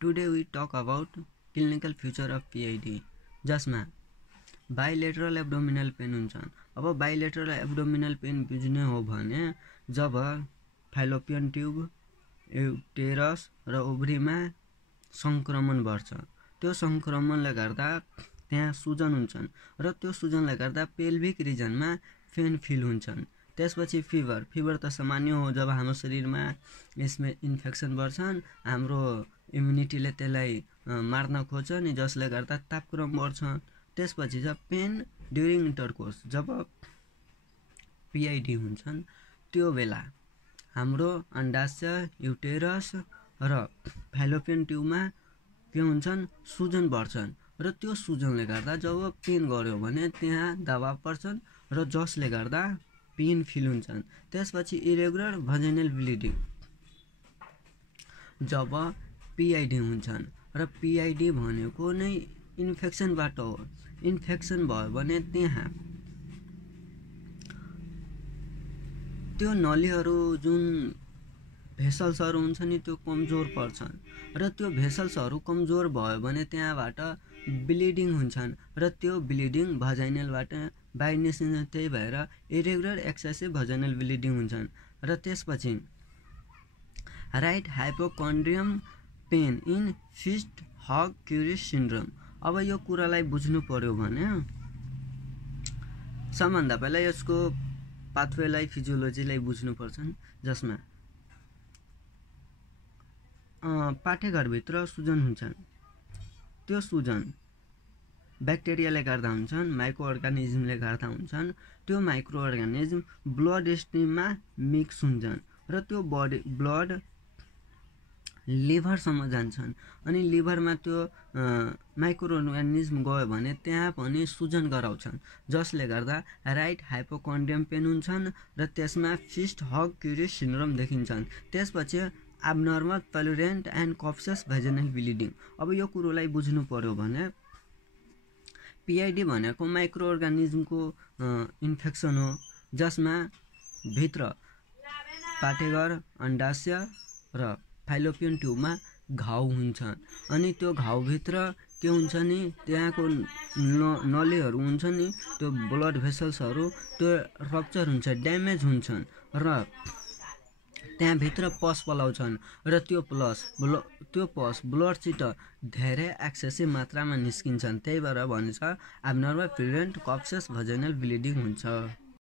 Today we talk about clinical feature of PID जसमा bilateral abdominal pain हुन्छन्। अब bilateral abdominal pain बुझ्ने हो भने जब फाइलोपियन ट्युब, युटेरस र ओभरीमा संक्रमण बढ्छ, त्यो संक्रमणले गर्दा त्यहाँ सुजन हुन्छन् र त्यो सुजनले गर्दा पेल्भिक रिजनमा पेन फिल हुन्छन्। त्यसपछि फिभर त सामान्य हो। जब हाम्रो शरीरमा यसमा इन्फेक्सन बढ्छन्, हाम्रो इम्युनिटीले त्यसलाई मार्न खोज्छ नि, जसले गर्दा तापक्रम बढ्छ। त्यसपछि जब पेन ड्युरिङ इन्टरकोर्स, जब पिआइडी हुन्छन्, त्यो बेला हाम्रो अन्डाशय, युटेरस र फाइलोपियन ट्युबमा के हुन्छन्, सुजन बढ्छन् र त्यो सुजनले गर्दा जब पेन गर्यो भने त्यहाँ दबाव पर्छन् र जसले गर्दा पेन फिल हुन्छन्। त्यसपछि इरेगुलर भजाइनल ब्लिडिङ, जब पिआइडी हुन्छन् र पिआइडी भनेको नै इन्फेक्सनबाट हो। इन्फेक्सन भयो भने त्यहाँ त्यो नलीहरू, जुन भेसल्सहरू हुन्छ नि, त्यो कमजोर पर्छन् र त्यो भेसल्सहरू कमजोर भयो भने त्यहाँबाट ब्लिडिङ हुन्छन् र त्यो ब्लिडिङ भजाइनलबाट बाहिर निस्किन्छ। त्यही भएर इरेगुलर एक्सेसिभ भजाइनल ब्लिडिङ हुन्छन्। र त्यसपछि राइट हाइपोकन्ड्रियम पेन इन फिस्ट हग क्युरिस सिन्ड्रोम। अब यो कुरालाई बुझ्नु पर्यो भने सबभन्दा पहिला यसको पाथवेलाई, फिजियोलोजीलाई बुझ्नुपर्छन्। जसमा पाठेघरभित्र सुजन हुन्छन्, त्यो सुजन ब्याक्टेरियाले गर्दा हुन्छन्, माइक्रो अर्गानिजमले गर्दा हुन्छन्। त्यो माइक्रो अर्गानिजम ब्लड स्ट्रिममा मिक्स हुन्छन् र त्यो ब्लड लिभरसम्म जान्छन् अनि लिभरमा त्यो माइक्रो अर्गानिजम गयो भने त्यहाँ पनि सुजन गराउँछन्, जसले गर्दा राइट हाइपोकन्ड्रियम पेन हुन्छन् र त्यसमा फिस्ट हग क्युरिस सिन्ड्रोम देखिन्छन्। त्यसपछि एब्नर्मल टोलरेन्ट एन्ड कप्सियस भजाइनल ब्लिडिङ। अब यो कुरोलाई बुझ्नु पर्यो भने पिआइडी भनेको माइक्रो अर्गानिजमको इन्फेक्सन हो, जसमा भित्र पाठेघर, अन्डाशय र फाइलोपियन ट्युबमा घाउ हुन्छन् अनि त्यो घाउभित्र के हुन्छ नि, त्यहाँको नलीहरू हुन्छ नि, त्यो ब्लड भेसल्सहरू त्यो रप्चर हुन्छ, ड्यामेज हुन्छन् र त्यहाँभित्र पस पलाउँछन् र त्यो पस ब्लडसित धेरै एक्सेसिभ मात्रामा निस्किन्छन्। त्यही भएर भनिन्छ एब्नर्मल प्रिभेन्ट कप्सियस भजाइनल ब्लिडिङ हुन्छ।